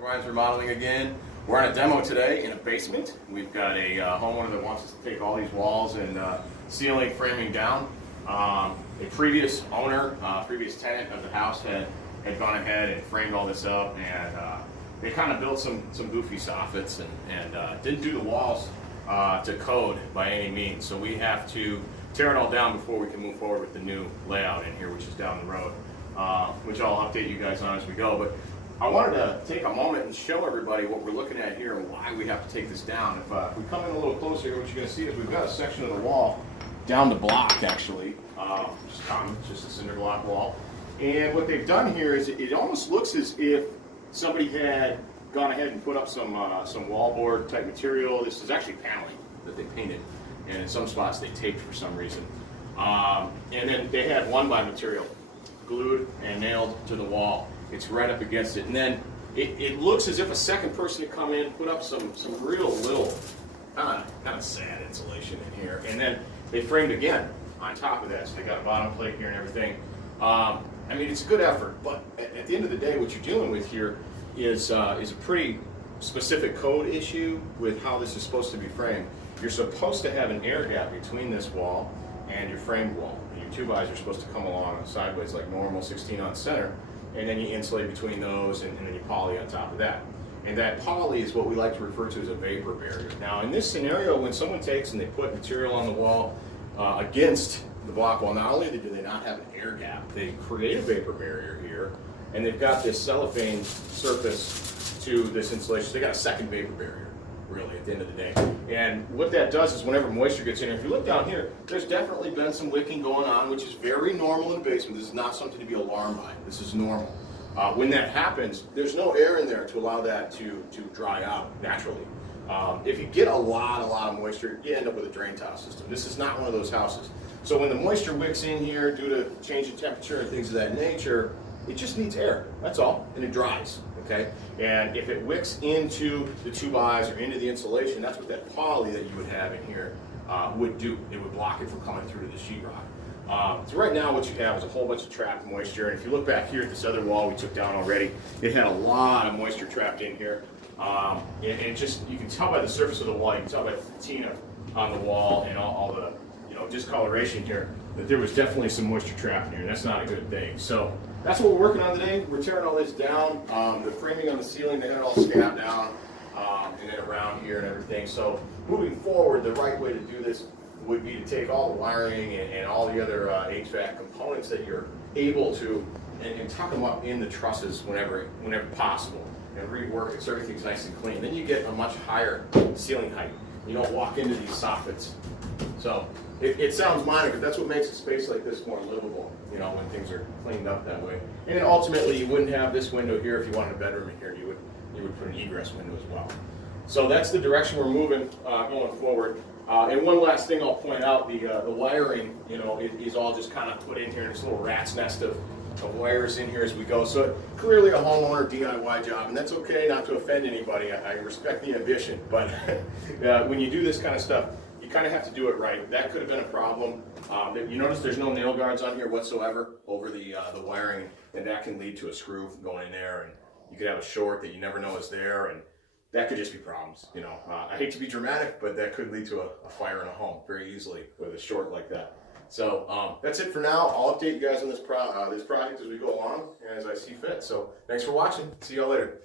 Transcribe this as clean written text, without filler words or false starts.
Ryan's Remodeling again. We're on a demo today in a basement. We've got a homeowner that wants us to take all these walls and ceiling framing down. A previous owner, previous tenant of the house had gone ahead and framed all this up, and they kind of built some goofy soffits and didn't do the walls to code by any means. So we have to tear it all down before we can move forward with the new layout in here, which is down the road, which I'll update you guys on as we go. But I wanted to take a moment and show everybody what we're looking at here and why we have to take this down. If we come in a little closer here, what you're going to see is we've got a section of the wall down the block, actually, which is common, just a cinder block wall. And what they've done here is it almost looks as if somebody had gone ahead and put up some wallboard type material. This is actually paneling that they painted, and in some spots they taped for some reason. And then they had one-by material glued and nailed to the wall. It's right up against it, and then it looks as if a second person had come in, put up some real little kind of sad insulation in here, and then they framed again on top of that. So they got a bottom plate here and everything. I mean, it's a good effort, but at the end of the day, what you're dealing with here is a pretty specific code issue with how this is supposed to be framed. You're supposed to have an air gap between this wall and your framed wall. And your 2-bys are supposed to come along sideways like normal, 16 on center, and then you insulate between those, and then you poly on top of that. And that poly is what we like to refer to as a vapor barrier. Now, in this scenario, when someone takes and they put material on the wall against the block wall, not only do they not have an air gap, they create a vapor barrier here, and they've got this cellophane surface to this insulation. So they got a second vapor barrier, really, at the end of the day. And what that does is whenever moisture gets in here, if you look down here, there's definitely been some wicking going on, which is very normal in a basement. This is not something to be alarmed by. This is normal. When that happens, there's no air in there to allow that to dry out naturally. If you get a lot of moisture, you end up with a drain tile system. This is not one of those houses. So when the moisture wicks in here due to change in temperature and things of that nature, it just needs air, that's all, and it dries, okay? And if it wicks into the 2-bys or into the insulation, that's what that poly that you would have in here would do. It would block it from coming through to the sheetrock. So right now what you have is a whole bunch of trapped moisture, and if you look back here at this other wall we took down already, it had a lot of moisture trapped in here. And just, you can tell by the surface of the wall, you can tell by the patina on the wall and all the discoloration here, that there was definitely some moisture trapped in here, and that's not a good thing. So that's what we're working on today. We're tearing all this down. The framing on the ceiling, they had it all scabbed down, and then around here and everything. So moving forward, the right way to do this would be to take all the wiring and all the other HVAC components that you're able to and tuck them up in the trusses whenever possible, and rework it so everything's nice and clean. Then you get a much higher ceiling height. You don't walk into these soffits. So it sounds minor, but that's what makes a space like this more livable, you know, when things are cleaned up that way. And then ultimately, you wouldn't have this window here if you wanted a bedroom in here. You would put an egress window as well. So that's the direction we're moving going forward. And one last thing I'll point out, the wiring, you know, is all just kind of put in here in this little rat's nest of wires in here as we go. So clearly a homeowner DIY job, and that's okay, not to offend anybody. I respect the ambition, but when you do this kind of stuff, you kind of have to do it right. That could have been a problem. You notice there's no nail guards on here whatsoever over the wiring, and that can lead to a screw going in there, and you could have a short that you never know is there, and that could just be problems. You know, I hate to be dramatic, but that could lead to a fire in a home very easily with a short like that. So that's it for now. I'll update you guys on this project as we go along and as I see fit. So thanks for watching. See y'all later.